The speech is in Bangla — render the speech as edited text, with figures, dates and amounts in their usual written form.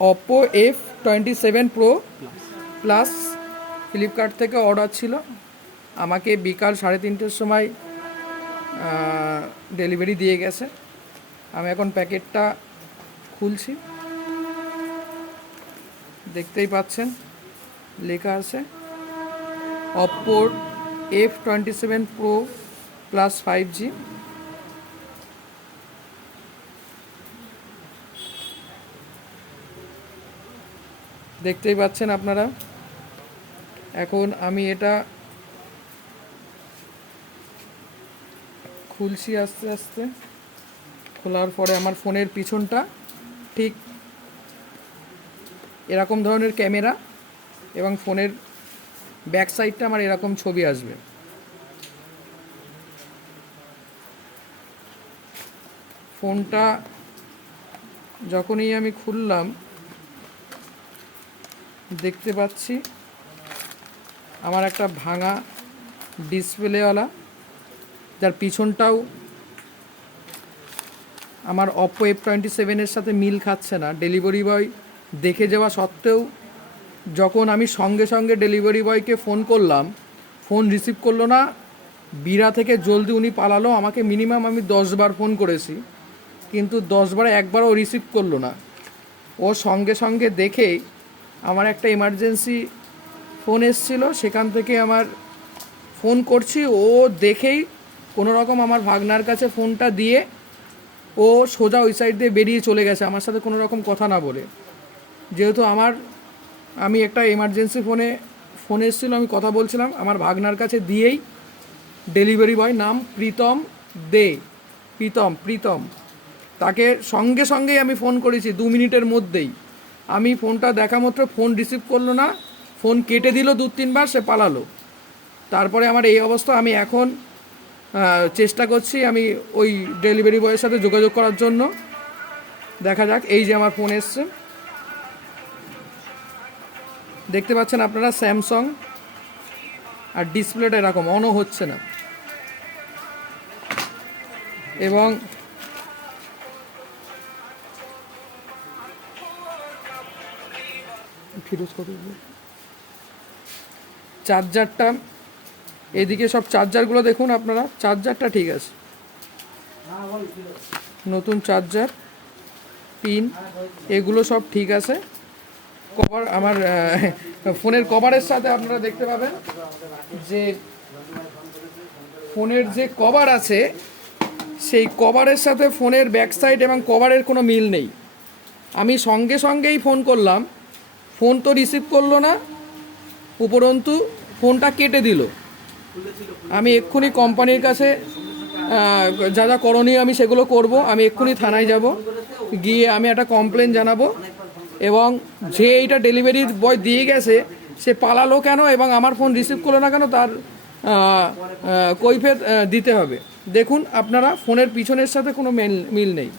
Oppo F27 Pro plus Flipkart থেকে অর্ডার ছিল, আমাকে বিকাল 3:30টার সময় ডেলিভারি দিয়ে গেছে। আমি এখন প্যাকেটটা খুলছি, দেখতেই পাচ্ছেন লেখা আছে Oppo F27 Pro plus 5G। দেখতেই পাচ্ছেন আপনারা। এখন আমি এটা খুলছি আস্তে আস্তে। খোলার পরে আমার ফোনের পিছনটা ঠিক এরকম ধরনের ক্যামেরা এবং ফোনের ব্যাক সাইডটা আমার এরকম ছবি আসবে। ফোনটা যখনই আমি খুললাম দেখতে পাচ্ছি আমার একটা ভাঙা ডিসপ্লেওয়ালা, যার পিছনটাও আমার Oppo F27 এর সাথে মিল খাচ্ছে না। ডেলিভারি বয় দেখে যাওয়া সত্ত্বেও যখন আমি সঙ্গে সঙ্গে ডেলিভারি বয়কে ফোন করলাম, ফোন রিসিভ করলো না। বিরা থেকে জলদি উনি পালালো। আমাকে মিনিমাম আমি 10 বার ফোন করেছি, কিন্তু 10 বারে একবারও রিসিভ করলো না। ও সঙ্গে সঙ্গে দেখেই আমার একটা এমার্জেন্সি ফোন এসেছিলো, সেখান থেকে আমার ফোন করছি, ও দেখেই কোনো রকম আমার ভাগনার কাছে ফোনটা দিয়ে ও সোজা ওই সাইড দিয়ে বেরিয়ে চলে গেছে আমার সাথে কোনো রকম কথা না বলে। যেহেতু আমি একটা এমার্জেন্সি ফোন এসেছিলো, আমি কথা বলছিলাম, আমার ভাগনার কাছে দিয়েই ডেলিভারি বয়, নাম প্রীতম দে, প্রীতম, তাকে সঙ্গে সঙ্গেই আমি ফোন করেছি 2 মিনিটের মধ্যেই। আমি ফোনটা দেখা মাত্র ফোন রিসিভ করলো না, ফোন কেটে দিল 2-3 বার, সে পালালো। তারপরে আমার এই অবস্থা। আমি এখন চেষ্টা করছি আমি ওই ডেলিভারি বয়ের সাথে যোগাযোগ করার জন্য। দেখা যাক। এই যে আমার ফোন এসছে, দেখতে পাচ্ছেন আপনারা, স্যামসাং, আর ডিসপ্লেটা এরকম অনও হচ্ছে না। এবং চার্জারটা, এদিকে সব চার্জারগুলো দেখুন আপনারা, চার্জারটা ঠিক আছে, নতুন চার্জার, পিন, এগুলো সব ঠিক আছে। কভার, আমার ফোনের কভারের সাথে আপনারা দেখতে পাবেন যে ফোনের যে কভার আছে, সেই কভারের সাথে ফোনের ব্যাক সাইড এবং কভারের কোনো মিল নেই। আমি সঙ্গে সঙ্গেই ফোন করলাম, ফোন তো রিসিভ করলো না, উপরন্তু ফোনটা কেটে দিল। আমি এক্ষুনি কোম্পানির কাছে যা যা করণীয় আমি সেগুলো করব। আমি এক্ষুনি থানায় যাব, গিয়ে আমি একটা কমপ্লেন জানাবো, এবং যে এইটা ডেলিভারির বয় দিয়ে গেছে সে পালালো কেন এবং আমার ফোন রিসিভ করলো না কেন, তার কৈফিয়ত দিতে হবে। দেখুন আপনারা, ফোনের পিছনের সাথে কোনো মিল নেই।